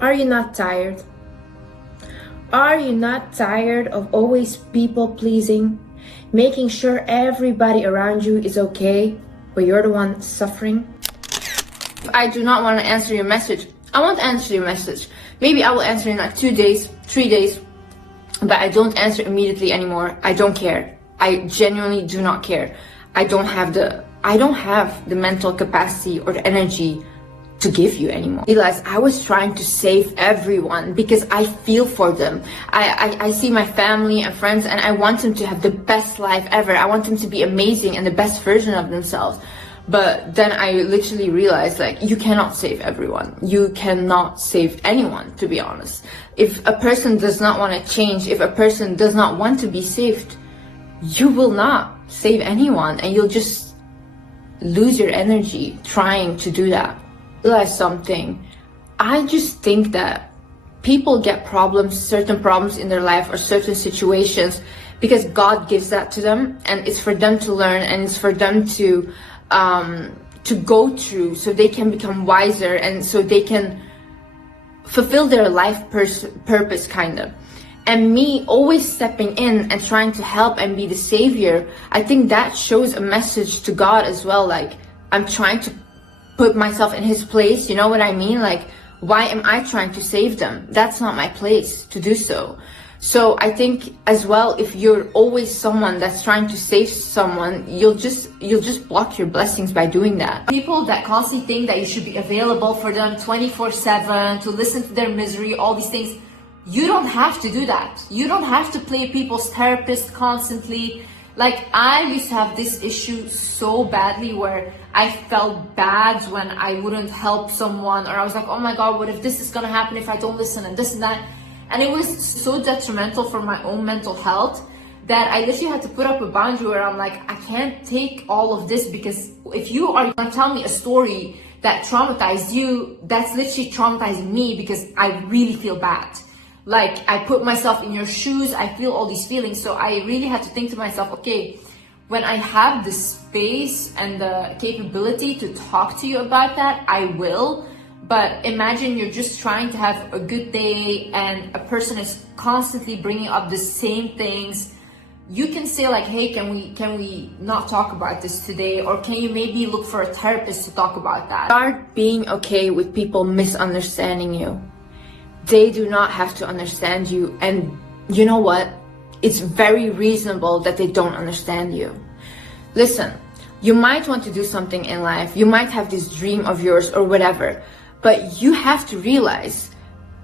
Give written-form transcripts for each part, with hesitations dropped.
Are you not tired? Are you not tired of always people pleasing, making sure everybody around you is okay, but you're the one suffering? If I do not want to answer your message, I won't answer your message. Maybe I will answer in like 2 days, 3 days, but I don't answer immediately anymore. I don't care. I genuinely do not care. I don't have the mental capacity or the energy to give you anymore. I realized I was trying to save everyone because I feel for them. I see my family and friends and I want them to have the best life ever. I want them to be amazing and the best version of themselves. But then I literally realized, like, you cannot save everyone. You cannot save anyone, to be honest. If a person does not want to change, if a person does not want to be saved, you will not save anyone and you'll just lose your energy trying to do that. Realize something. I just think that people get problems, certain problems in their life or certain situations because God gives that to them, and it's for them to learn and it's for them to go through so they can become wiser and so they can fulfill their life purpose, kind of. And me always stepping in and trying to help and be the savior, I think that shows a message to God as well. Like, I'm trying to put myself in his place, you know what I mean? Like, why am I trying to save them? That's not my place to do so. So I think as well, if you're always someone that's trying to save someone, you'll just block your blessings by doing that. People that constantly think that you should be available for them 24/7, to listen to their misery, all these things. You don't have to do that. You don't have to play people's therapist constantly. Like, I used to have this issue so badly where I felt bad when I wouldn't help someone, or I was like, oh my God, what if this is gonna happen if I don't listen, and this and that. And it was so detrimental for my own mental health that I literally had to put up a boundary where I'm like, I can't take all of this, because if you are gonna tell me a story that traumatized you, that's literally traumatizing me because I really feel bad. Like, I put myself in your shoes, I feel all these feelings. So I really had to think to myself, okay, when I have the space and the capability to talk to you about that, I will. But imagine you're just trying to have a good day and a person is constantly bringing up the same things. You can say like, hey, can we not talk about this today? Or can you maybe look for a therapist to talk about that? Start being okay with people misunderstanding you. They do not have to understand you, and you know what? It's very reasonable that they don't understand you. Listen, you might want to do something in life, you might have this dream of yours or whatever, but you have to realize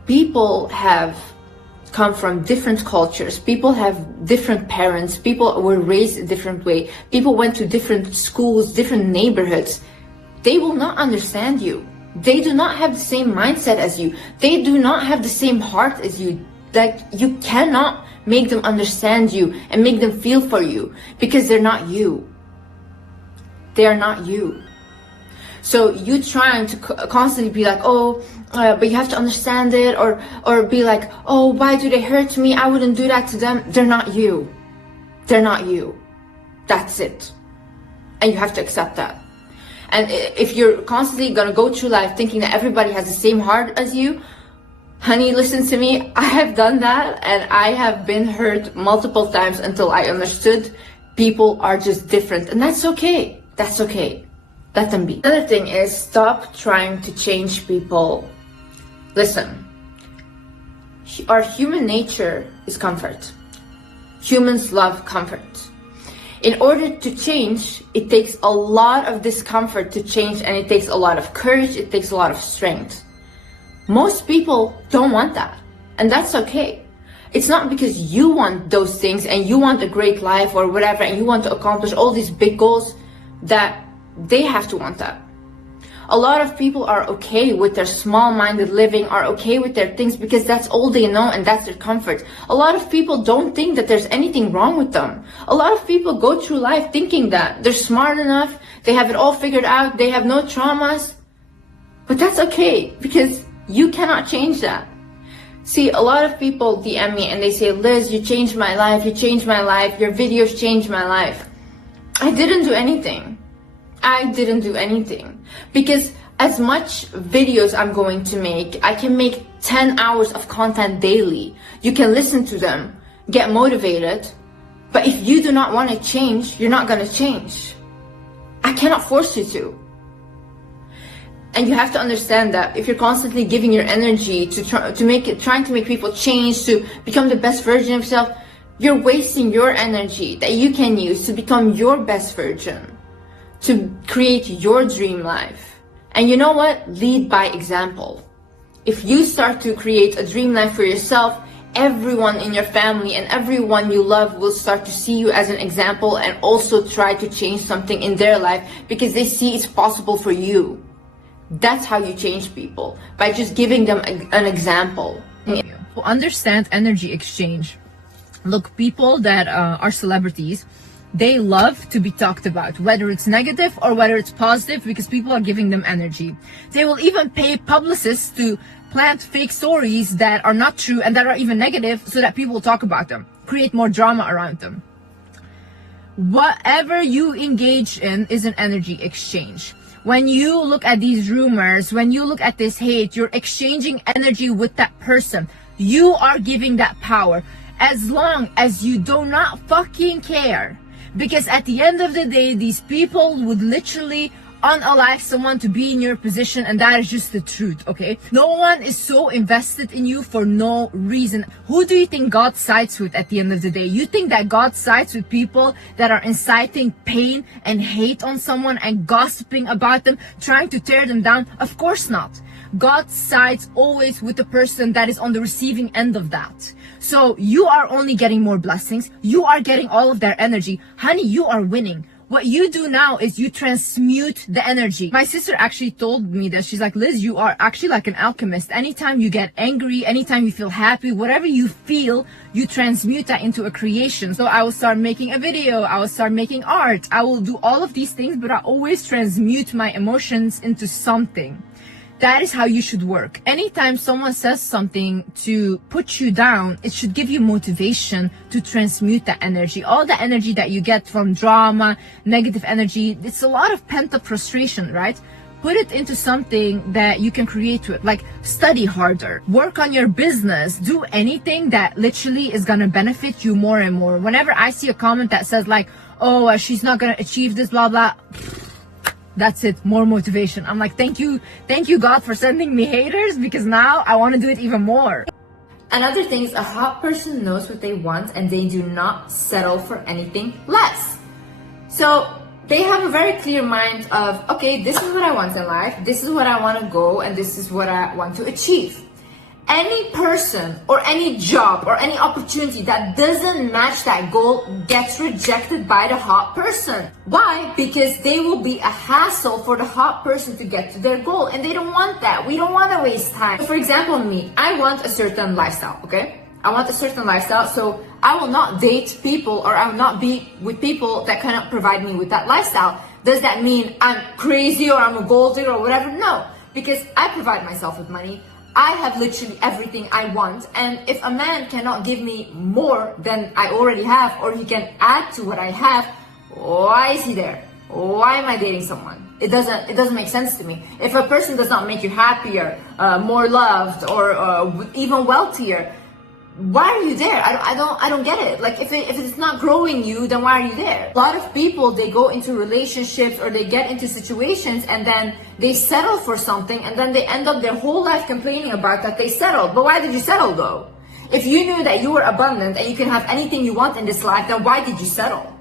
people have come from different cultures, people have different parents, people were raised a different way, people went to different schools, different neighborhoods. They will not understand you. They do not have the same mindset as you. They do not have the same heart as you. Like, you cannot make them understand you and make them feel for you because they're not you. They are not you. So you trying to constantly be like, oh, but you have to understand it, or be like, oh, why do they hurt me? I wouldn't do that to them. They're not you. They're not you. That's it. And you have to accept that. And if you're constantly gonna go through life thinking that everybody has the same heart as you, honey, listen to me. I have done that, and I have been hurt multiple times until I understood people are just different, and that's okay. That's okay. Let them be. Another thing is, stop trying to change people. Listen, our human nature is comfort. Humans love comfort. In order to change, it takes a lot of discomfort to change, and it takes a lot of courage, it takes a lot of strength. Most people don't want that, and that's okay. It's not because you want those things and you want a great life or whatever, and you want to accomplish all these big goals, that they have to want that. A lot of people are okay with their small-minded living, are okay with their things because that's all they know and that's their comfort. A lot of people don't think that there's anything wrong with them. A lot of people go through life thinking that they're smart enough, they have it all figured out, they have no traumas. But that's okay, because you cannot change that. See, a lot of people DM me and they say, Liz, you changed my life, you changed my life, your videos changed my life. I didn't do anything. I didn't do anything, because as much videos I'm going to make, I can make 10 hours of content daily. You can listen to them, get motivated, but if you do not want to change, you're not going to change. I cannot force you to. And you have to understand that if you're constantly giving your energy to trying to make people change, to become the best version of yourself, you're wasting your energy that you can use to become your best version, to create your dream life. And you know what? Lead by example. If you start to create a dream life for yourself, everyone in your family and everyone you love will start to see you as an example and also try to change something in their life because they see it's possible for you. That's how you change people, by just giving them an example. Understand energy exchange. Look, people that are celebrities, they love to be talked about, whether it's negative or whether it's positive, because people are giving them energy. They will even pay publicists to plant fake stories that are not true and that are even negative so that people talk about them, create more drama around them. Whatever you engage in is an energy exchange. When you look at these rumors, when you look at this hate, you're exchanging energy with that person. You are giving that power. As long as you do not fucking care. Because at the end of the day, these people would literally unalive someone to be in your position, and that is just the truth, okay? No one is so invested in you for no reason. Who do you think God sides with at the end of the day? You think that God sides with people that are inciting pain and hate on someone and gossiping about them, trying to tear them down? Of course not. God sides always with the person that is on the receiving end of that. So you are only getting more blessings. You are getting all of their energy. Honey, you are winning. What you do now is you transmute the energy. My sister actually told me that. She's like, Liz, you are actually like an alchemist. Anytime you get angry, anytime you feel happy, whatever you feel, you transmute that into a creation. So I will start making a video. I will start making art. I will do all of these things, but I always transmute my emotions into something. That is how you should work. Anytime someone says something to put you down, it should give you motivation to transmute that energy. All the energy that you get from drama, negative energy, it's a lot of pent-up frustration, right? Put it into something that you can create with, like study harder, work on your business, do anything that literally is gonna benefit you more and more. Whenever I see a comment that says like, oh, she's not gonna achieve this, blah, blah, that's it, more motivation. I'm like, thank you God for sending me haters, because now I want to do it even more. Another thing is, a hot person knows what they want and they do not settle for anything less. So they have a very clear mind of, okay, this is what I want in life, this is what I want to go, and this is what I want to achieve. Any person or any job or any opportunity that doesn't match that goal gets rejected by the hot person. Why? Because they will be a hassle for the hot person to get to their goal, and they don't want that. We don't want to waste time. For example, me, I want a certain lifestyle, okay? I want a certain lifestyle, so I will not date people, or I will not be with people that cannot provide me with that lifestyle. Does that mean I'm crazy or I'm a gold digger or whatever? No, because I provide myself with money. I have literally everything I want, and if a man cannot give me more than I already have, or he can add to what I have, why is he there? Why am I dating someone? It doesn't make sense to me. If a person does not make you happier, more loved, or even wealthier, why are you there? I don't get it. Like, if it's not growing you, then why are you there? A lot of people, they go into relationships or they get into situations and then they settle for something, and then they end up their whole life complaining about that they settled. But why did you settle though? If you knew that you were abundant and you can have anything you want in this life, then why did you settle?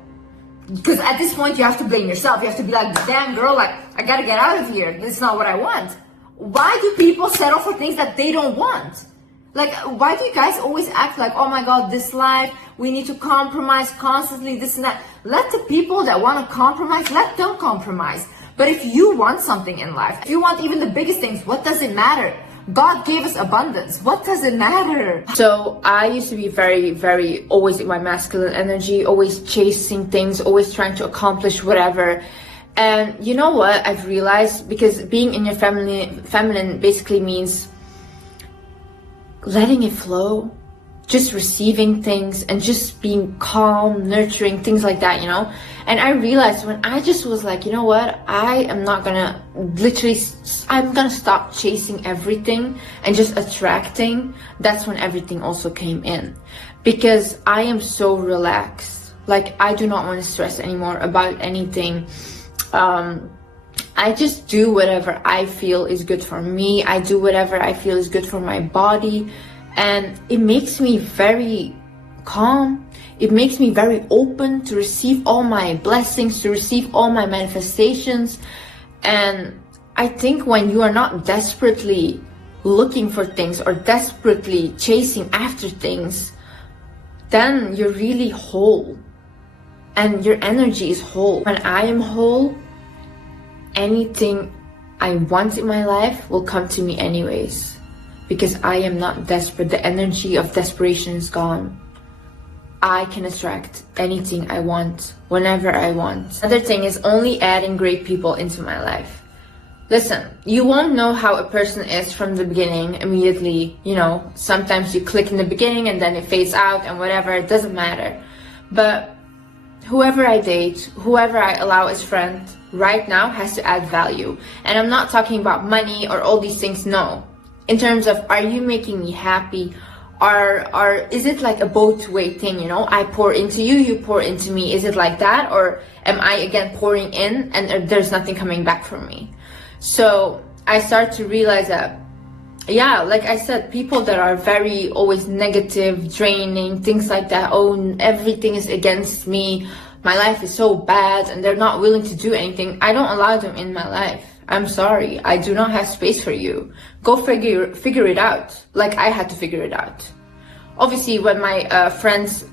Because at this point you have to blame yourself. You have to be like, damn girl, like, I gotta get out of here. This is not what I want. Why do people settle for things that they don't want? Like, why do you guys always act like, oh my God, this life, we need to compromise constantly, this and that. Let the people that want to compromise, let them compromise. But if you want something in life, if you want even the biggest things, what does it matter? God gave us abundance. What does it matter? So I used to be very, very always in my masculine energy, always chasing things, always trying to accomplish whatever. And you know what I've realized? Because being in your feminine basically means letting it flow, just receiving things and just being calm, nurturing, things like that, you know? And I realized when I just was like, you know what, I'm gonna stop chasing everything and just attracting. That's when everything also came in, because I am so relaxed. Like, I do not want to stress anymore about anything. I just do whatever I feel is good for me. I do whatever I feel is good for my body. And it makes me very calm. It makes me very open to receive all my blessings, to receive all my manifestations. And I think when you are not desperately looking for things or desperately chasing after things, then you're really whole. And your energy is whole. When I am whole, anything I want in my life will come to me anyways. Because I am not desperate. The energy of desperation is gone. I can attract anything I want, whenever I want. Another thing is only adding great people into my life. Listen, you won't know how a person is from the beginning immediately. You know, sometimes you click in the beginning and then it fades out and whatever, it doesn't matter. But whoever I date, whoever I allow as friend, right now has to add value. And I'm not talking about money or all these things, no. In terms of, are you making me happy? Is it like a both way thing, you know? I pour into you, you pour into me. Is it like that? Or am I again pouring in and there's nothing coming back from me? So I start to realize that, yeah, like I said, people that are very always negative, draining, things like that. Oh, everything is against me. My life is so bad and they're not willing to do anything. I don't allow them in my life. I'm sorry, I do not have space for you. Go figure it out, like I had to figure it out. Obviously, when my friends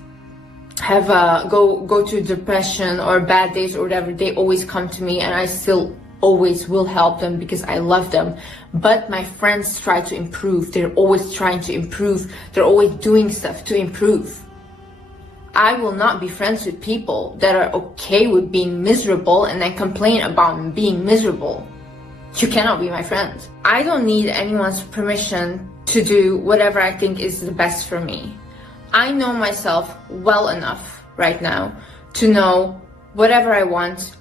have go through depression or bad days or whatever, they always come to me, and I still always will help them because I love them. But my friends try to improve. They're always trying to improve. They're always doing stuff to improve. I will not be friends with people that are okay with being miserable and then complain about being miserable. You cannot be my friend. I don't need anyone's permission to do whatever I think is the best for me. I know myself well enough right now to know whatever I want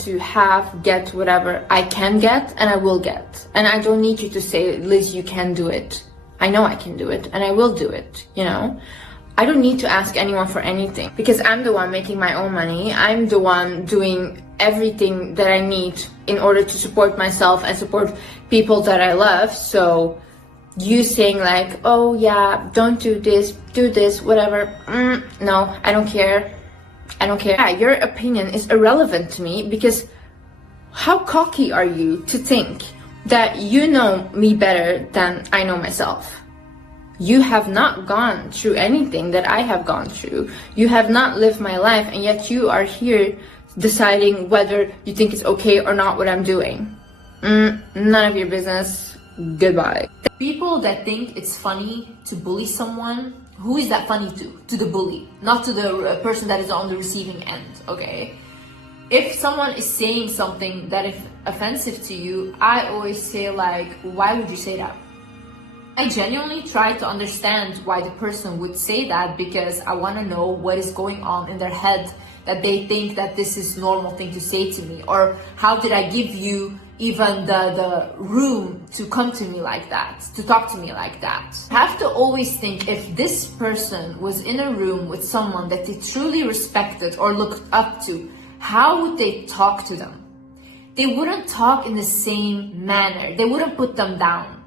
to have, get, whatever I can get and I will get. And I don't need you to say, Liz, you can do it. I know I can do it and I will do it, you know? I don't need to ask anyone for anything because I'm the one making my own money. I'm the one doing everything that I need in order to support myself and support people that I love. So you saying like, oh yeah, don't do this, whatever. No, I don't care. I don't care. Yeah, your opinion is irrelevant to me because how cocky are you to think that you know me better than I know myself? You have not gone through anything that I have gone through. You have not lived my life, and yet you are here deciding whether you think it's okay or not what I'm doing. None of your business. Goodbye. People that think it's funny to bully someone, who is that funny to? To the bully, not to the person that is on the receiving end, okay? If someone is saying something that is offensive to you, I always say like, why would you say that? I genuinely try to understand why the person would say that because I want to know what is going on in their head that they think that this is normal thing to say to me, or how did I give you even the room to come to me like that, to talk to me like that. I have to always think if this person was in a room with someone that they truly respected or looked up to, how would they talk to them? They wouldn't talk in the same manner. They wouldn't put them down.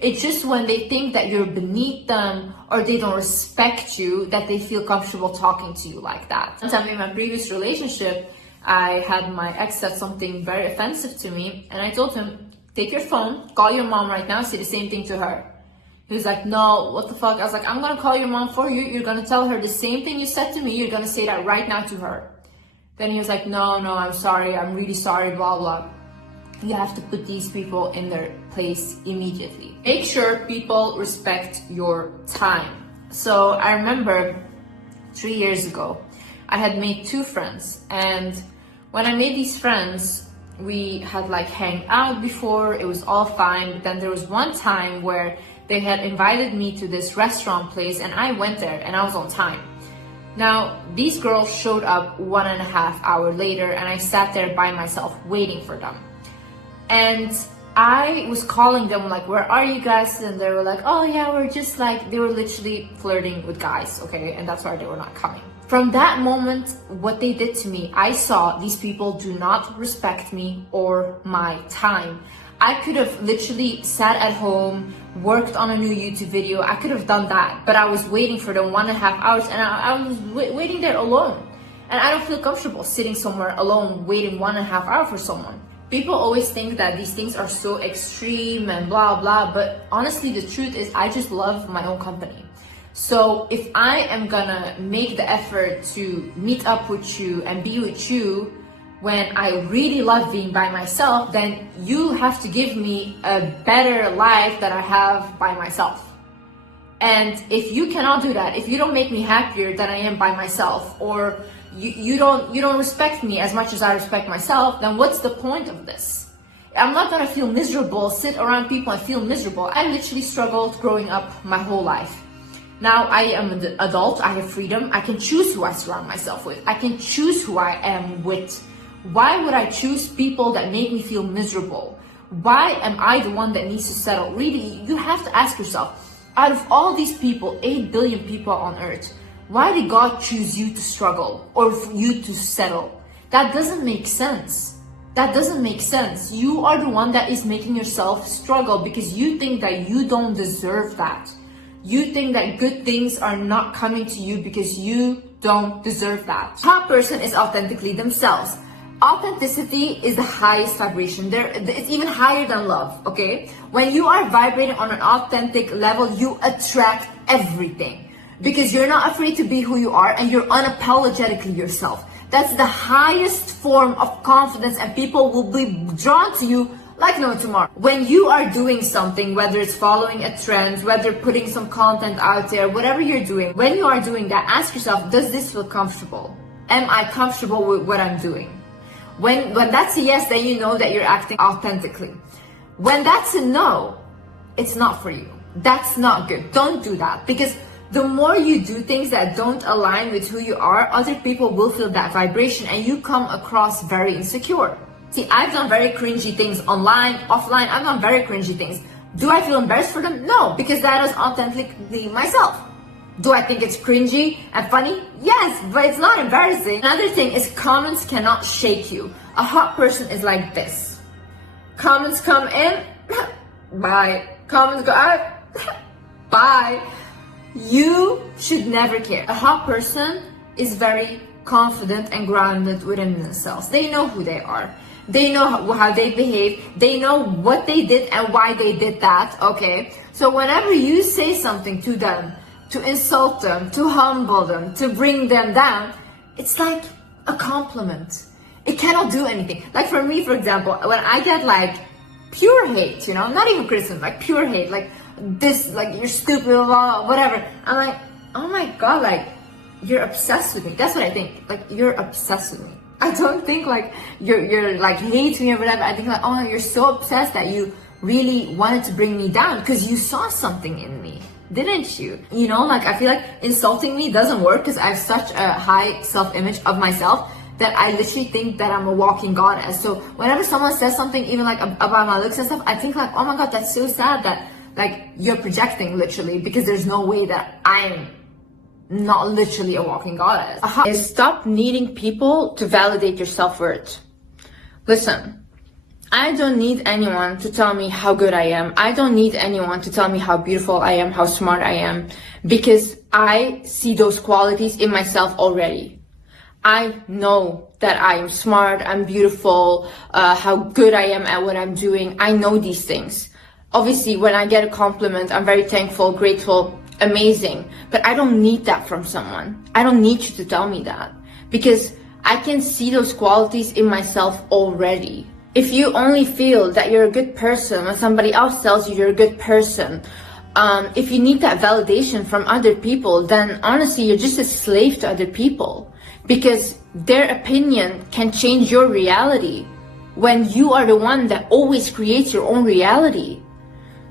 It's just when they think that you're beneath them or they don't respect you that they feel comfortable talking to you like that. One time in my previous relationship, I had my ex said something very offensive to me and I told him, take your phone, call your mom right now, say the same thing to her. He was like, no, what the fuck? I was like, I'm gonna call your mom for you. You're gonna tell her the same thing you said to me. You're gonna say that right now to her. Then he was like, no, I'm sorry. I'm really sorry, blah, blah. You have to put these people in their place immediately. Make sure people respect your time. So I remember 3 years ago, I had made 2 friends. And when I made these friends, we had like hang out before, it was all fine. But then there was one time where They had invited me to this restaurant place and I went there and I was on time. Now, these girls showed up 1.5 hours later and I sat there by myself waiting for them. And I was calling them like, where are you guys? And they were like, oh yeah, we're just like, they were literally flirting with guys, okay? And that's why they were not coming. From that moment, what they did to me, I saw these people do not respect me or my time. I could have literally sat at home, worked on a new YouTube video. I could have done that, but I was waiting for them 1.5 hours and I was waiting there alone. And I don't feel comfortable sitting somewhere alone, waiting 1.5 hours for someone. People always think that these things are so extreme and blah, blah, but honestly, the truth is I just love my own company. So if I am gonna make the effort to meet up with you and be with you when I really love being by myself, then you have to give me a better life that I have by myself. And if you cannot do that, if you don't make me happier than I am by myself, or you don't respect me as much as I respect myself, then what's the point of this? I'm not gonna feel miserable, sit around people and feel miserable. I literally struggled growing up my whole life. Now I am an adult, I have freedom, I can choose who I surround myself with. I can choose who I am with. Why would I choose people that make me feel miserable? Why am I the one that needs to settle? Really, you have to ask yourself, out of all these people, 8 billion people on earth, why did God choose you to struggle or for you to settle? That doesn't make sense. That doesn't make sense. You are the one that is making yourself struggle because you think that you don't deserve that. You think that good things are not coming to you because you don't deserve that. Top person is authentically themselves. Authenticity is the highest vibration. It's even higher than love, okay? When you are vibrating on an authentic level, you attract everything. Because you're not afraid to be who you are and you're unapologetically yourself. That's the highest form of confidence and people will be drawn to you like no tomorrow. When you are doing something, whether it's following a trend, whether putting some content out there, whatever you're doing, when you are doing that, ask yourself, does this feel comfortable? Am I comfortable with what I'm doing? When that's a yes, then you know that you're acting authentically. When that's a no, it's not for you. That's not good. Don't do that because the more you do things that don't align with who you are, other people will feel that vibration and you come across very insecure. See, I've done very cringy things online, offline. I've done very cringy things. Do I feel embarrassed for them? No, because that is authentically myself. Do I think it's cringy and funny? Yes, but it's not embarrassing. Another thing is comments cannot shake you. A hot person is like this. Comments come in, bye. Comments go out, bye. You should never care. A hot person is very confident and grounded within themselves. They know who they are. They know how they behave. They know what they did and why they did that, okay? So whenever you say something to them, to insult them, to humble them, to bring them down, it's like a compliment. It cannot do anything. Like for me, for example, when I get like pure hate, you know, not even criticism, like pure hate, like this, like you're stupid, blah, blah, whatever. I'm like, oh my God, like you're obsessed with me. That's what I think. Like you're obsessed with me. I don't think like you're like hate me or whatever. I think like, oh, you're so obsessed that you really wanted to bring me down because you saw something in me, didn't you? You know, like I feel like insulting me doesn't work because I have such a high self-image of myself that I literally think that I'm a walking goddess. So whenever someone says something even like about my looks and stuff, I think like, oh my God, that's so sad that like you're projecting literally because there's no way that I'm not literally a walking goddess. Stop needing people to validate your self-worth. Listen, I don't need anyone to tell me how good I am. I don't need anyone to tell me how beautiful I am, how smart I am, because I see those qualities in myself already. I know that I am smart, I'm beautiful, how good I am at what I'm doing. I know these things. Obviously, when I get a compliment, I'm very thankful, grateful, amazing. But I don't need that from someone. I don't need you to tell me that because I can see those qualities in myself already. If you only feel that you're a good person when somebody else tells you you're a good person, if you need that validation from other people, then honestly, you're just a slave to other people because their opinion can change your reality when you are the one that always creates your own reality.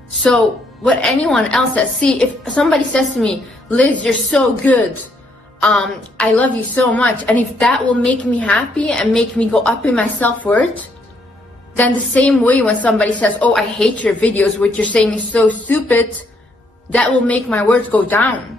So what anyone else says. See, if somebody says to me, Liz, you're so good, I love you so much, and if that will make me happy and make me go up in my self-worth, then the same way when somebody says, oh, I hate your videos, what you're saying is so stupid, that will make my worth go down.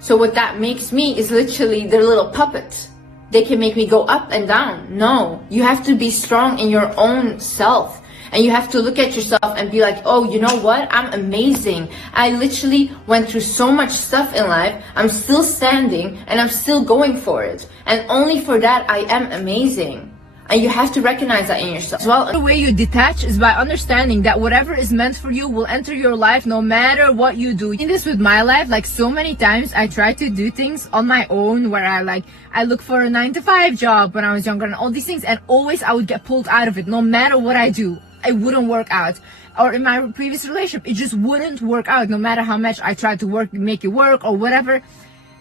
So what that makes me is literally their little puppets. They can make me go up and down. No, you have to be strong in your own self. And you have to look at yourself and be like, oh, you know what? I'm amazing. I literally went through so much stuff in life. I'm still standing and I'm still going for it. And only for that, I am amazing. And you have to recognize that in yourself as well. The way you detach is by understanding that whatever is meant for you will enter your life no matter what you do. In this with my life, like so many times I try to do things on my own where I look for a 9-to-5 job when I was younger and all these things, and always I would get pulled out of it. No matter what I do, it wouldn't work out. Or in my previous relationship, it just wouldn't work out no matter how much I tried to make it work or whatever.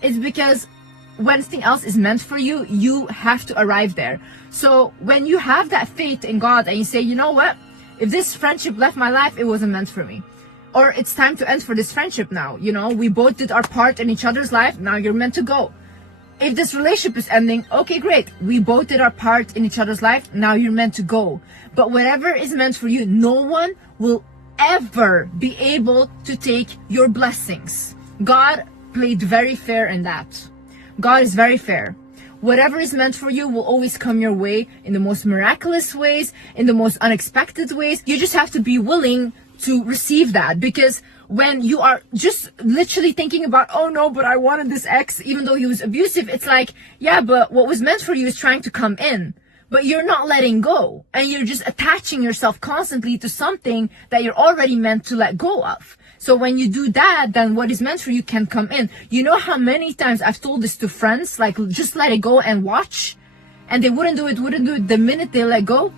It's because when something else is meant for you, you have to arrive there. So when you have that faith in God and you say, you know what, if this friendship left my life, it wasn't meant for me. Or it's time to end for this friendship now. You know, we both did our part in each other's life. Now you're meant to go. If this relationship is ending, okay, great. We both did our part in each other's life. Now you're meant to go. But whatever is meant for you, no one will ever be able to take your blessings. God played very fair in that. God is very fair. Whatever is meant for you will always come your way in the most miraculous ways, in the most unexpected ways. You just have to be willing to receive that, because when you are just literally thinking about, oh no, but I wanted this ex even though he was abusive, it's like, yeah, but what was meant for you is trying to come in, but you're not letting go, and you're just attaching yourself constantly to something that you're already meant to let go of. So when you do that, then what is meant for you can come in. You know how many times I've told this to friends, like, just let it go and watch, and they wouldn't do it. The minute they let go,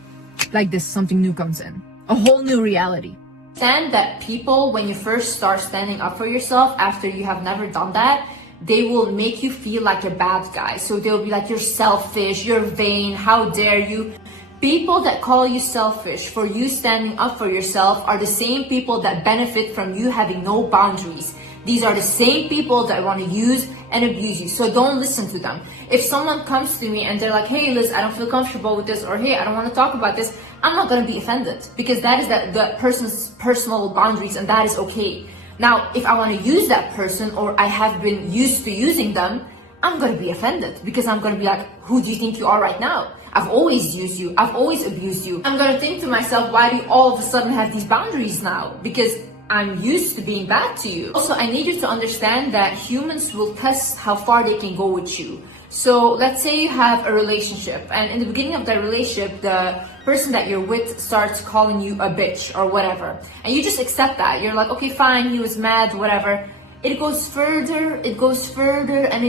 like this, something new comes in, a whole new reality. Understand that people, when you first start standing up for yourself after you have never done that, they will make you feel like a bad guy. So they'll be like, you're selfish, you're vain, how dare you. People that call you selfish for you standing up for yourself are the same people that benefit from you having no boundaries. These are the same people that want to use and abuse you. So don't listen to them. If someone comes to me and they're like, hey Liz, I don't feel comfortable with this, or hey, I don't want to talk about this, I'm not going to be offended, because that is the person's personal boundaries, and that is okay. Now, if I want to use that person, or I have been used to using them, I'm going to be offended, because I'm going to be like, who do you think you are right now? I've always used you. I've always abused you. I'm going to think to myself, why do you all of a sudden have these boundaries now? Because I'm used to being bad to you. Also, I need you to understand that humans will test how far they can go with you. So let's say you have a relationship, and in the beginning of that relationship, the person that you're with starts calling you a bitch or whatever. And you just accept that. You're like, okay, fine, he was mad, whatever. It goes further, and it goes further, and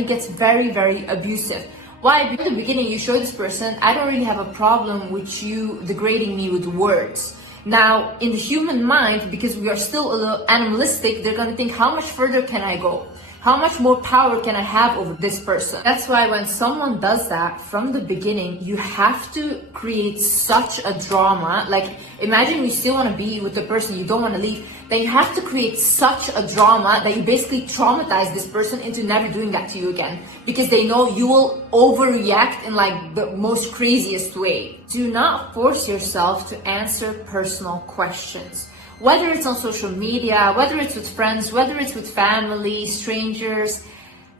it gets very, very abusive. Why? Because in the beginning, you show this person, I don't really have a problem with you degrading me with words. Now, in the human mind, because we are still a little animalistic, they're going to think, how much further can I go? How much more power can I have over this person? That's why when someone does that from the beginning, you have to create such a drama. Like, imagine you still want to be with the person, you don't want to leave. Then you have to create such a drama that you basically traumatize this person into never doing that to you again. Because they know you will overreact in like the most craziest way. Do not force yourself to answer personal questions. Whether it's on social media, whether it's with friends, whether it's with family, strangers,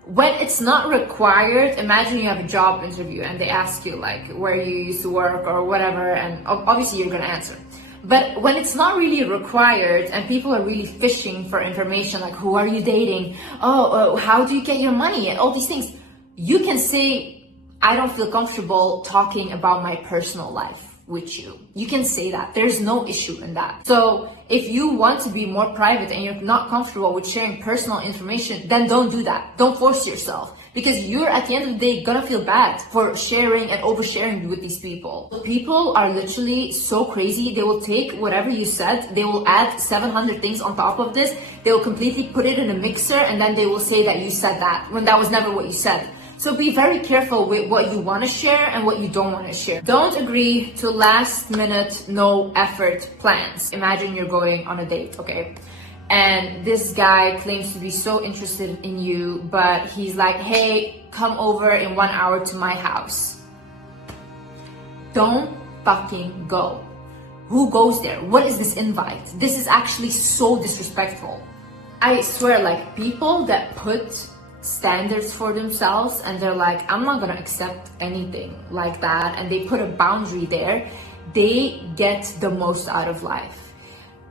when it's not required. Imagine you have a job interview and they ask you like where you used to work or whatever, and obviously you're gonna answer. But when it's not really required and people are really fishing for information, like who are you dating? How do you get your money? And all these things, you can say, I don't feel comfortable talking about my personal life with you. You can say that. There's no issue in that. So if you want to be more private and you're not comfortable with sharing personal information, then don't do that. Don't force yourself, because you're at the end of the day gonna feel bad for sharing and oversharing with these people. People are literally so crazy. They will take whatever you said, they will add 700 things on top of this. They will completely put it in a mixer, and then they will say that you said that when that was never what you said. So be very careful with what you want to share and what you don't want to share. Don't agree to last minute, no effort plans. Imagine you're going on a date, okay? And this guy claims to be so interested in you, but he's like, hey, come over in 1 hour to my house. Don't fucking go. Who goes there? What is this invite? This is actually so disrespectful. I swear, like, people that put standards for themselves and they're like, I'm not gonna accept anything like that, and they put a boundary there, they get the most out of life.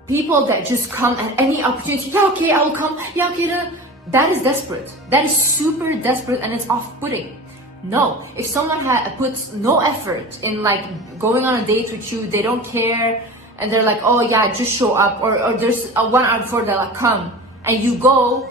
People that just come at any opportunity, yeah, okay, I will come, yeah, okay, that is desperate. That is super desperate, and it's off-putting. No, if someone puts no effort in like going on a date with you, they don't care, and they're like, oh yeah, just show up, or there's a 1 hour before, they're like, come, and you go.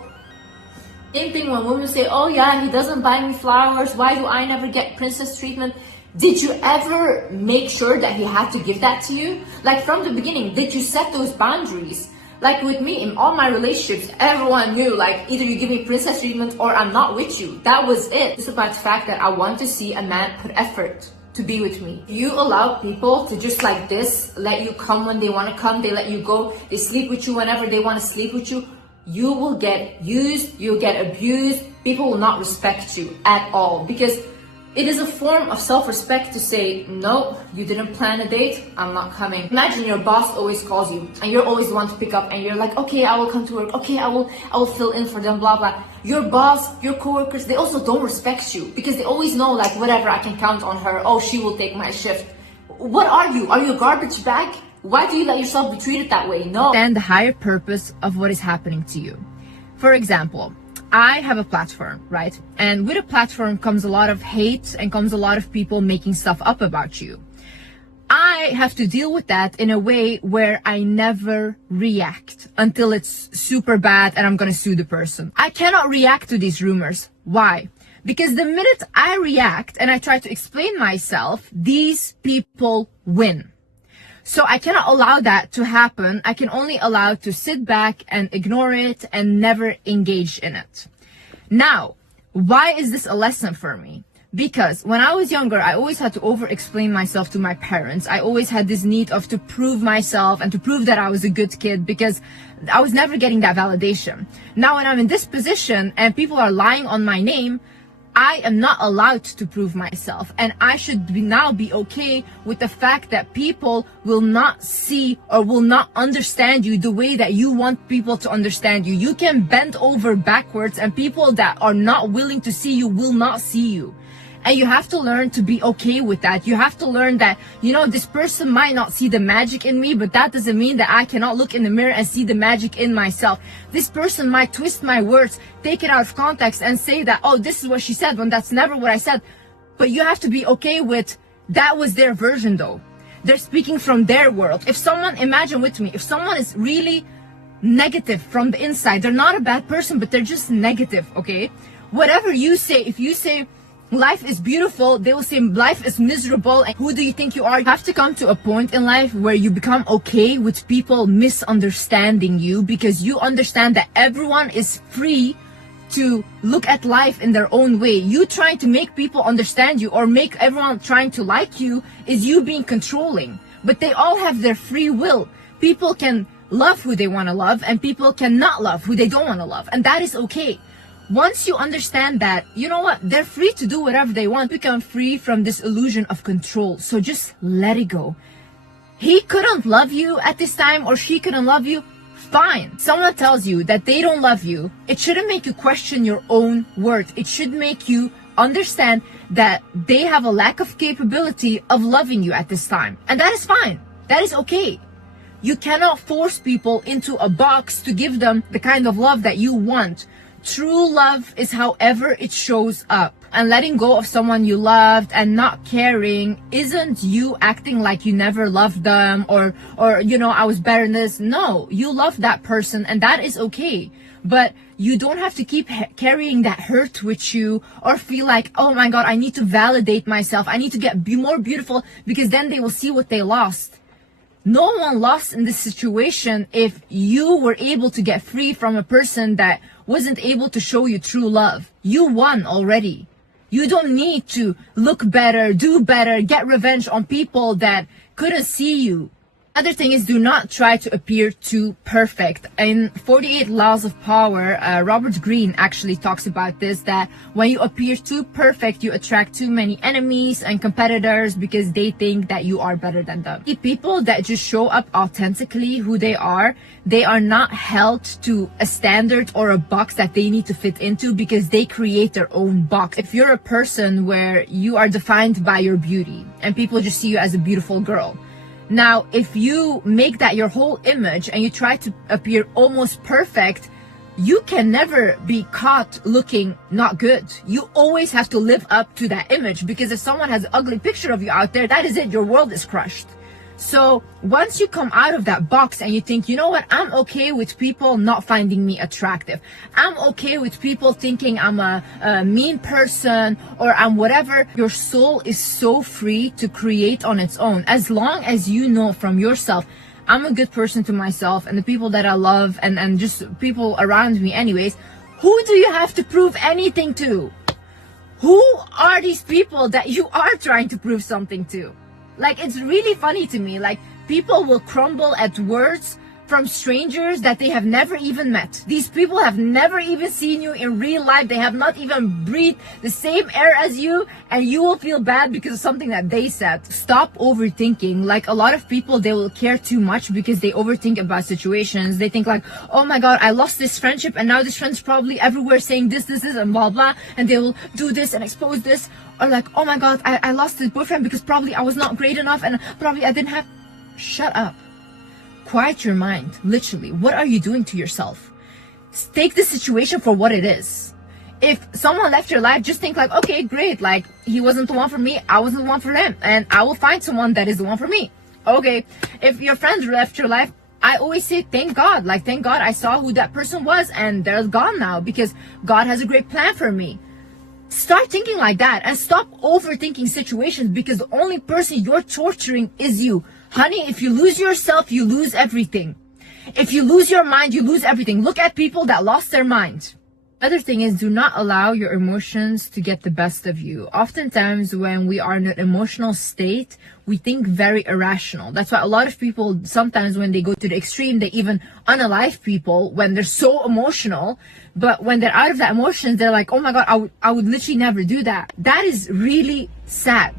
Same thing when women say, oh yeah, he doesn't buy me flowers, why do I never get princess treatment? Did you ever make sure that he had to give that to you? Like, from the beginning, did you set those boundaries? Like with me, in all my relationships, everyone knew, like, either you give me princess treatment or I'm not with you. That was it. It's about the fact that I want to see a man put effort to be with me. You allow people to just like this, let you come when they want to come, they let you go, they sleep with you whenever they want to sleep with you. You will get used, you'll get abused, people will not respect you at all, because it is a form of self-respect to say, no, you didn't plan a date, I'm not coming. Imagine your boss always calls you and you're always the one to pick up, and you're like, okay, I will come to work, okay, I will fill in for them, blah, blah. Your boss, your coworkers, they also don't respect you because they always know, like, whatever, I can count on her, oh, she will take my shift. What are you? Are you a garbage bag? Why do you let yourself be treated that way? No. And the higher purpose of what is happening to you. For example, I have a platform, right? And with a platform comes a lot of hate and comes a lot of people making stuff up about you. I have to deal with that in a way where I never react until it's super bad and I'm gonna sue the person. I cannot react to these rumors. Why? Because the minute I react and I try to explain myself, these people win. So I cannot allow that to happen. I can only allow to sit back and ignore it and never engage in it. Now, why is this a lesson for me? Because when I was younger, I always had to over-explain myself to my parents. I always had this need of to prove myself and to prove that I was a good kid, because I was never getting that validation. Now, when I'm in this position and people are lying on my name, I am not allowed to prove myself, and I should now be okay with the fact that people will not see or will not understand you the way that you want people to understand you. You can bend over backwards and people that are not willing to see you will not see you. And you have to learn to be okay with that. You have to learn that, you know, this person might not see the magic in me, but that doesn't mean that I cannot look in the mirror and see the magic in myself. This person might twist my words, take it out of context and say that, oh, this is what she said, when that's never what I said. But you have to be okay with that was their version though. They're speaking from their world. If someone, imagine with me, if someone is really negative from the inside, they're not a bad person, but they're just negative, okay? Whatever you say, if you say, life is beautiful, they will say life is miserable, and who do you think you are? You have to come to a point in life where you become okay with people misunderstanding you, because you understand that everyone is free to look at life in their own way. You trying to make people understand you or make everyone trying to like you is you being controlling, but they all have their free will. People can love who they want to love and people cannot love who they don't want to love, and that is okay. Once you understand that, you know what, they're free to do whatever they want, become free from this illusion of control. So just let it go. He couldn't love you at this time, or she couldn't love you, fine. Someone tells you that they don't love you, it shouldn't make you question your own worth. It should make you understand that they have a lack of capability of loving you at this time. And that is fine. That is okay. You cannot force people into a box to give them the kind of love that you want. True love is however it shows up. And letting go of someone you loved and not caring isn't you acting like you never loved them or you know, I was better than this. No, you love that person and that is okay. But you don't have to keep carrying that hurt with you or feel like, oh my God, I need to validate myself. I need to be more beautiful, because then they will see what they lost. No one lost in this situation if you were able to get free from a person that wasn't able to show you true love. You won already. You don't need to look better, do better, get revenge on people that couldn't see you. Other thing is, do not try to appear too perfect. In 48 Laws of Power, Robert Greene actually talks about this, that when you appear too perfect, you attract too many enemies and competitors because they think that you are better than them. The people that just show up authentically who they are not held to a standard or a box that they need to fit into because they create their own box. If you're a person where you are defined by your beauty and people just see you as a beautiful girl, now, if you make that your whole image and you try to appear almost perfect, you can never be caught looking not good. You always have to live up to that image, because if someone has an ugly picture of you out there, that is it. Your world is crushed. So once you come out of that box and you think, you know what, I'm okay with people not finding me attractive. I'm okay with people thinking I'm a mean person or I'm whatever. Your soul is so free to create on its own. As long as you know from yourself, I'm a good person to myself and the people that I love and just people around me anyways, who do you have to prove anything to? Who are these people that you are trying to prove something to? Like, it's really funny to me. Like, people will crumble at words from strangers that they have never even met. These people have never even seen you in real life. They have not even breathed the same air as you, and you will feel bad because of something that they said. Stop overthinking. Like, a lot of people, they will care too much because they overthink about situations. They think like, oh my God, I lost this friendship and now this friend's probably everywhere saying this, and blah, blah. And they will do this and expose this. Or like, oh my God, I lost this boyfriend because probably I was not great enough and probably I didn't have... Shut up. Quiet your mind. Literally, what are you doing to yourself? Take the situation for what it is. If someone left your life, just think like, okay, great. Like, he wasn't the one for me. I wasn't the one for him. And I will find someone that is the one for me. Okay. If your friends left your life, I always say, thank God. Like, thank God I saw who that person was and they're gone now because God has a great plan for me. Start thinking like that and stop overthinking situations, because the only person you're torturing is you. Honey, if you lose yourself, you lose everything. If you lose your mind, you lose everything. Look at people that lost their mind. Other thing is, do not allow your emotions to get the best of you. Oftentimes when we are in an emotional state, we think very irrational. That's why a lot of people, sometimes when they go to the extreme, they even unalive people when they're so emotional. But when they're out of that emotions, they're like, oh my God, I would literally never do that. That is really sad.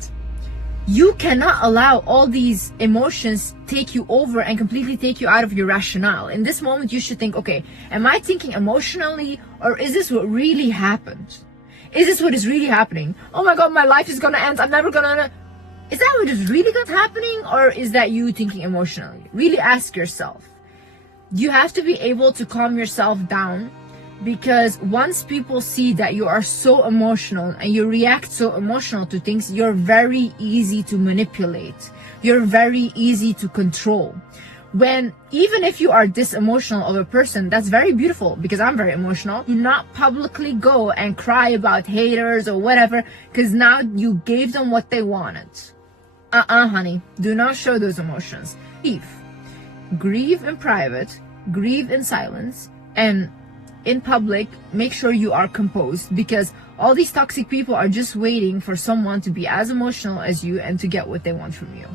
You cannot allow all these emotions take you over and completely take you out of your rationale. In this moment, you should think, okay, am I thinking emotionally, or is this what really happened? Is this what is really happening? Oh my God, my life is gonna end. I'm never gonna... Is that what is really happening, or is that you thinking emotionally? Really ask yourself. You have to be able to calm yourself down, because once people see that you are so emotional and you react so emotional to things, you're very easy to manipulate. You're very easy to control. When, even if you are this emotional of a person, that's very beautiful, because I'm very emotional. Do not publicly go and cry about haters or whatever, because now you gave them what they wanted. Honey, do not show those emotions. Grieve in private, grieve in silence, and in public, make sure you are composed, because all these toxic people are just waiting for someone to be as emotional as you and to get what they want from you.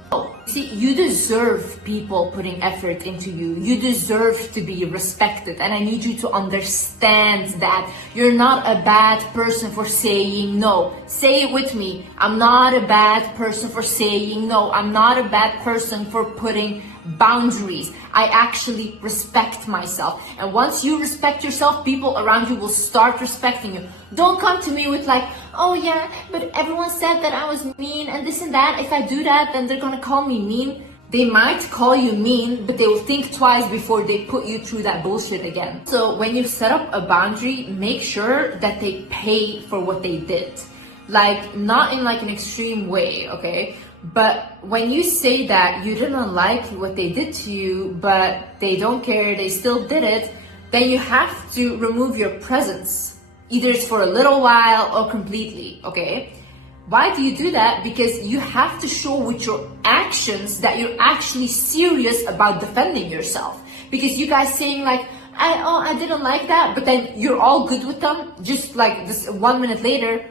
See, you deserve people putting effort into you. You deserve to be respected. And I need you to understand that you're not a bad person for saying no. Say it with me. I'm not a bad person for saying no. I'm not a bad person for putting boundaries. I actually respect myself. And once you respect yourself, people around you will start respecting you. Don't come to me with like, oh yeah, but everyone said that I was mean and this and that. If I do that, then they're gonna call me mean. They might call you mean, but they will think twice before they put you through that bullshit again. So when you set up a boundary, make sure that they pay for what they did. Like, not in like an extreme way, okay? But when you say that you didn't like what they did to you, but they don't care, they still did it, then you have to remove your presence. Either it's for a little while or completely, okay? Why do you do that? Because you have to show with your actions that you're actually serious about defending yourself. Because you guys saying like, I didn't like that, but then you're all good with them, just like this 1 minute later,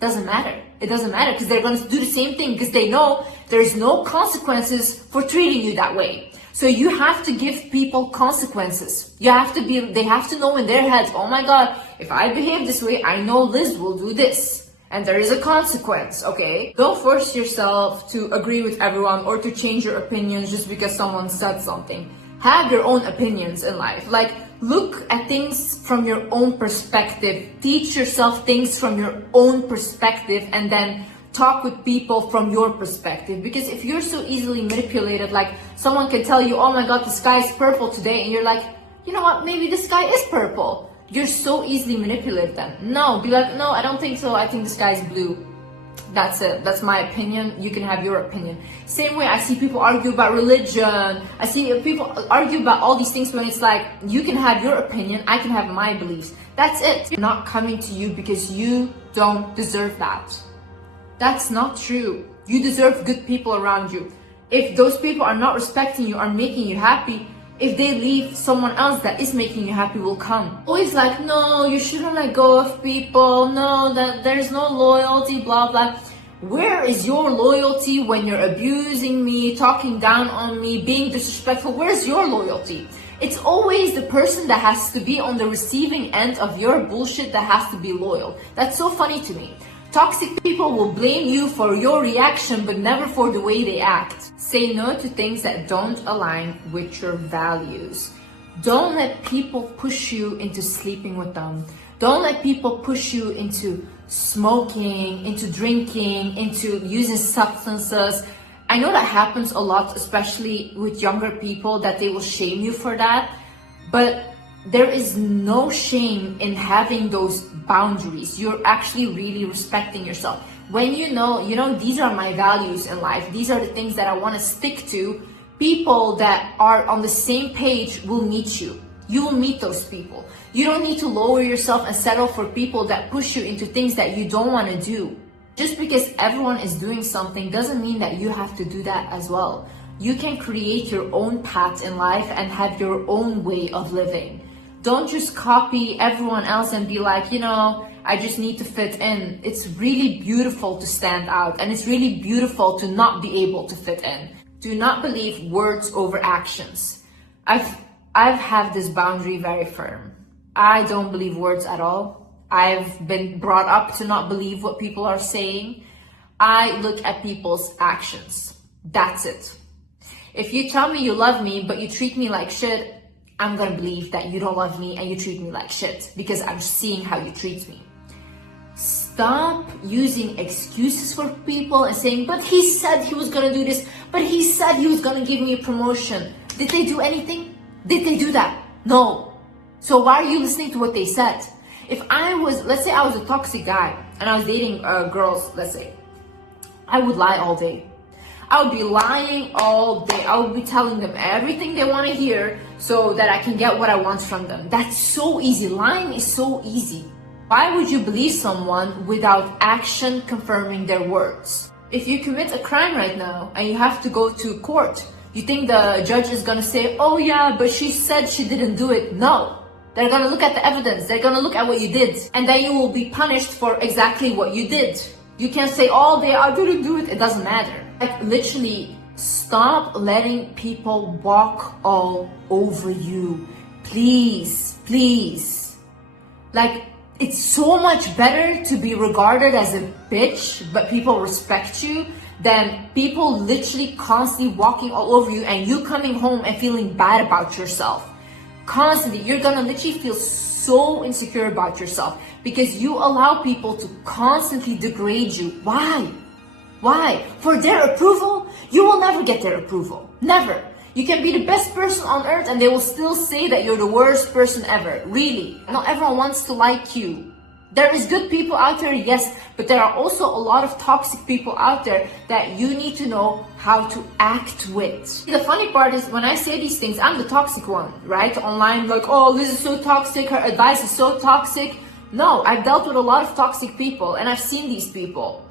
Doesn't matter. It doesn't matter because they're going to do the same thing because they know there's no consequences for treating you that way. So you have to give people consequences. They have to know in their heads, oh my God, if I behave this way, I know Liz will do this. And there is a consequence, okay? Don't force yourself to agree with everyone or to change your opinions just because someone said something. Have your own opinions in life. Like, look at things from your own perspective. Teach yourself things from your own perspective and then talk with people from your perspective. Because if you're so easily manipulated, like someone can tell you, oh my God, the sky is purple today. And you're like, you know what, maybe the sky is purple. You're so easily manipulated then. No, be like, no, I don't think so. I think the sky is blue. That's it. That's my opinion. You can have your opinion. Same way I see people argue about religion. I see people argue about all these things when it's like, you can have your opinion, I can have my beliefs. That's it. You're not coming to you because you don't deserve that. That's not true. You deserve good people around you. If those people are not respecting you, are making you happy, if they leave, someone else that is making you happy will come. Always like, no, you shouldn't let go of people. No, that there's no loyalty, blah, blah. Where is your loyalty when you're abusing me, talking down on me, being disrespectful? Where's your loyalty? It's always the person that has to be on the receiving end of your bullshit that has to be loyal. That's so funny to me. Toxic people will blame you for your reaction, but never for the way they act. Say no to things that don't align with your values. Don't let people push you into sleeping with them. Don't let people push you into smoking, into drinking, into using substances. I know that happens a lot, especially with younger people, that they will shame you for that. But there is no shame in having those boundaries. You're actually really respecting yourself. When you know, these are my values in life. These are the things that I want to stick to. People that are on the same page will meet you. You will meet those people. You don't need to lower yourself and settle for people that push you into things that you don't want to do. Just because everyone is doing something doesn't mean that you have to do that as well. You can create your own path in life and have your own way of living. Don't just copy everyone else and be like, I just need to fit in. It's really beautiful to stand out, and it's really beautiful to not be able to fit in. Do not believe words over actions. I've had this boundary very firm. I don't believe words at all. I've been brought up to not believe what people are saying. I look at people's actions. That's it. If you tell me you love me, but you treat me like shit, I'm gonna believe that you don't love me and you treat me like shit because I'm seeing how you treat me. Stop using excuses for people and saying, but he said he was gonna do this, but he said he was gonna give me a promotion. Did they do anything? Did they do that? No. So why are you listening to what they said? If let's say I was a toxic guy and I was dating girls, let's say, I would lie all day. I would be lying all day. I would be telling them everything they want to hear so that I can get what I want from them. That's so easy. Lying is so easy. Why would you believe someone without action confirming their words? If you commit a crime right now and you have to go to court, you think the judge is going to say, oh yeah, but she said she didn't do it? No. They're going to look at the evidence. They're going to look at what you did. And then you will be punished for exactly what you did. You can't say all day, I didn't do it. It doesn't matter. Like, literally, stop letting people walk all over you. Please, please. Like, it's so much better to be regarded as a bitch, but people respect you, than people literally constantly walking all over you and you coming home and feeling bad about yourself. Constantly, you're gonna literally feel so insecure about yourself because you allow people to constantly degrade you. Why? Why? For their approval? You will never get their approval. Never. You can be the best person on earth and they will still say that you're the worst person ever. Really. Not everyone wants to like you. There is good people out there, yes, but there are also a lot of toxic people out there that you need to know how to act with. The funny part is when I say these things, I'm the toxic one, right? Online, like, oh, Liz is so toxic, her advice is so toxic. No, I've dealt with a lot of toxic people and I've seen these people.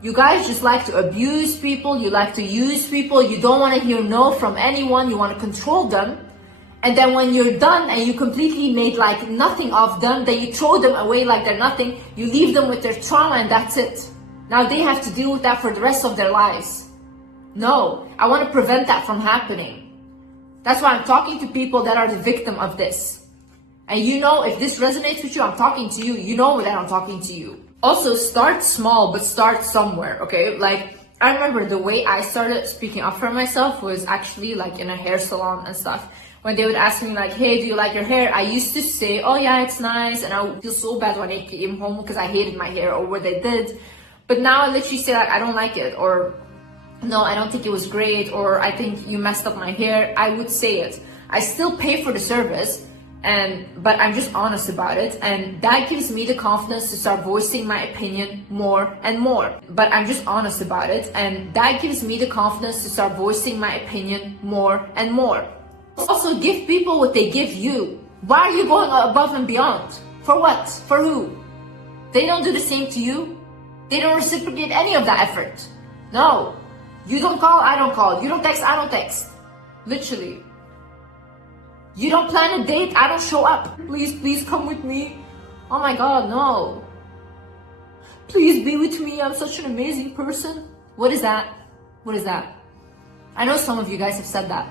You guys just like to abuse people, you like to use people, you don't want to hear no from anyone, you want to control them. And then when you're done and you completely made like nothing of them, then you throw them away like they're nothing. You leave them with their trauma and that's it. Now they have to deal with that for the rest of their lives. No, I want to prevent that from happening. That's why I'm talking to people that are the victim of this. And you know, if this resonates with you, I'm talking to you. You know that I'm talking to you. Also, start small, but start somewhere, okay? Like, I remember the way I started speaking up for myself was actually like in a hair salon and stuff. When they would ask me like, hey, do you like your hair? I used to say, oh yeah, it's nice. And I would feel so bad when I came home because I hated my hair or what they did. But now I literally say like, I don't like it, or no, I don't think it was great, or I think you messed up my hair. I would say it. I still pay for the service, but I'm just honest about it. And that gives me the confidence to start voicing my opinion more and more. But I'm just honest about it. And that gives me the confidence to start voicing my opinion more and more. Also, give people what they give you. Why are you going above and beyond? For what? For who? They don't do the same to you. They don't reciprocate any of that effort. No. You don't call, I don't call. You don't text, I don't text. Literally. You don't plan a date, I don't show up. Please come with me. Oh my God, no. Please be with me, I'm such an amazing person. What is that? What is that? I know some of you guys have said that.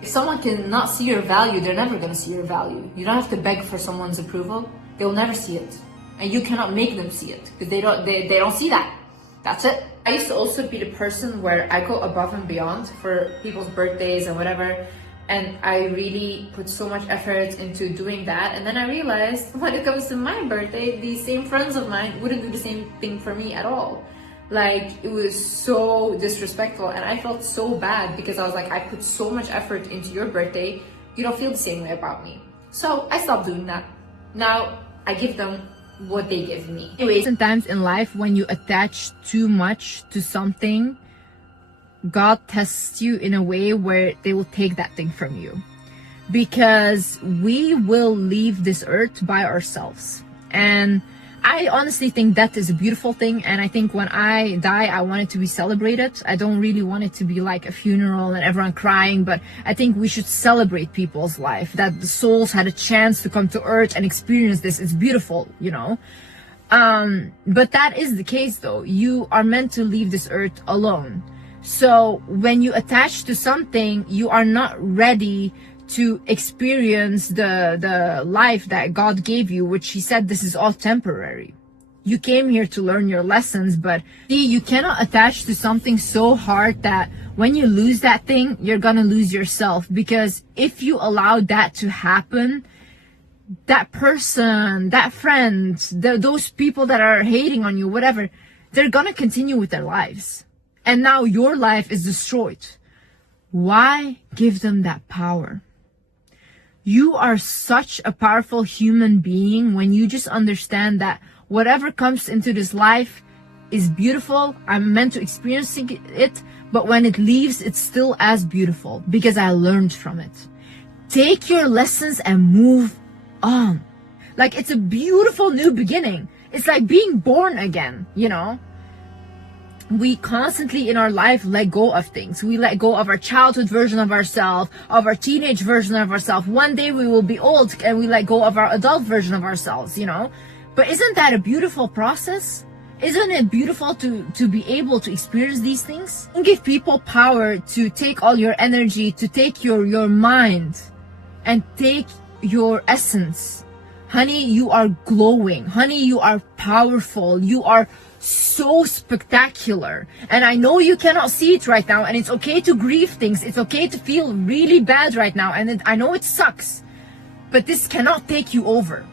If someone cannot see your value, they're never gonna see your value. You don't have to beg for someone's approval. They will never see it. And you cannot make them see it because they don't see that. That's it. I used to also be the person where I go above and beyond for people's birthdays and whatever. And I really put so much effort into doing that. And then I realized when it comes to my birthday, these same friends of mine wouldn't do the same thing for me at all. Like, it was so disrespectful. And I felt so bad because I was like, I put so much effort into your birthday. You don't feel the same way about me. So I stopped doing that. Now I give them what they give me. Anyways, sometimes in life when you attach too much to something, God tests you in a way where they will take that thing from you, because we will leave this earth by ourselves. And I honestly think that is a beautiful thing, and I think when I die, I want it to be celebrated. I don't really want it to be like a funeral and everyone crying, but I think we should celebrate people's life, that the souls had a chance to come to earth and experience this. It's beautiful, you know. But that is the case though. You are meant to leave this earth alone. So when you attach to something, you are not ready to experience the life that God gave you, which he said this is all temporary. You came here to learn your lessons, but see, you cannot attach to something so hard that when you lose that thing, you're gonna lose yourself. Because if you allow that to happen, that person, that friend, those people that are hating on you, whatever, they're gonna continue with their lives. And now your life is destroyed. Why give them that power? You are such a powerful human being when you just understand that whatever comes into this life is beautiful. I'm meant to experience it, but when it leaves, it's still as beautiful because I learned from it. Take your lessons and move on. Like, it's a beautiful new beginning. It's like being born again, you know? We constantly in our life let go of things. We let go of our childhood version of ourselves, of our teenage version of ourselves. One day we will be old and we let go of our adult version of ourselves, you know? But isn't that a beautiful process? Isn't it beautiful to be able to experience these things? Don't give people power to take all your energy, to take your mind and take your essence. Honey, you are glowing. Honey, you are powerful. You are so spectacular. And I know you cannot see it right now, and it's okay to grieve things. It's okay to feel really bad right now, and I know it sucks, but this cannot take you over.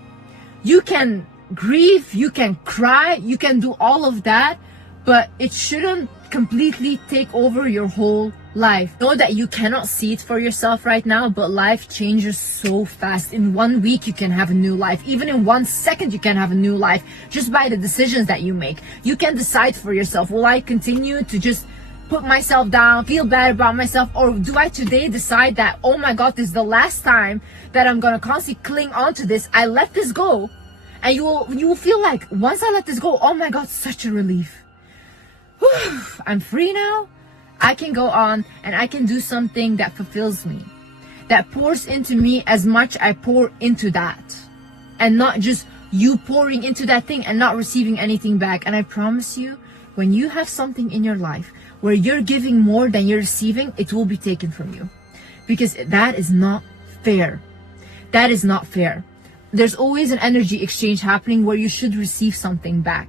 You can grieve, you can cry, you can do all of that, but it shouldn't completely take over your whole life. Know that you cannot see it for yourself right now, but life changes so fast. In 1 week you can have a new life. Even in 1 second you can have a new life, just by the decisions that you make. You can decide for yourself, will I continue to just put myself down, feel bad about myself, or do I today decide that, oh my God, this is the last time that I'm gonna constantly cling on to this. I let this go. And you will feel like, once I let this go, oh my God, such a relief. Whew, I'm free now. I can go on and I can do something that fulfills me. that pours into me as much I pour into that, and not just you pouring into that thing and not receiving anything back. And I promise you, when you have something in your life where you're giving more than you're receiving, it will be taken from you, because that is not fair. That is not fair. There's always an energy exchange happening where you should receive something back.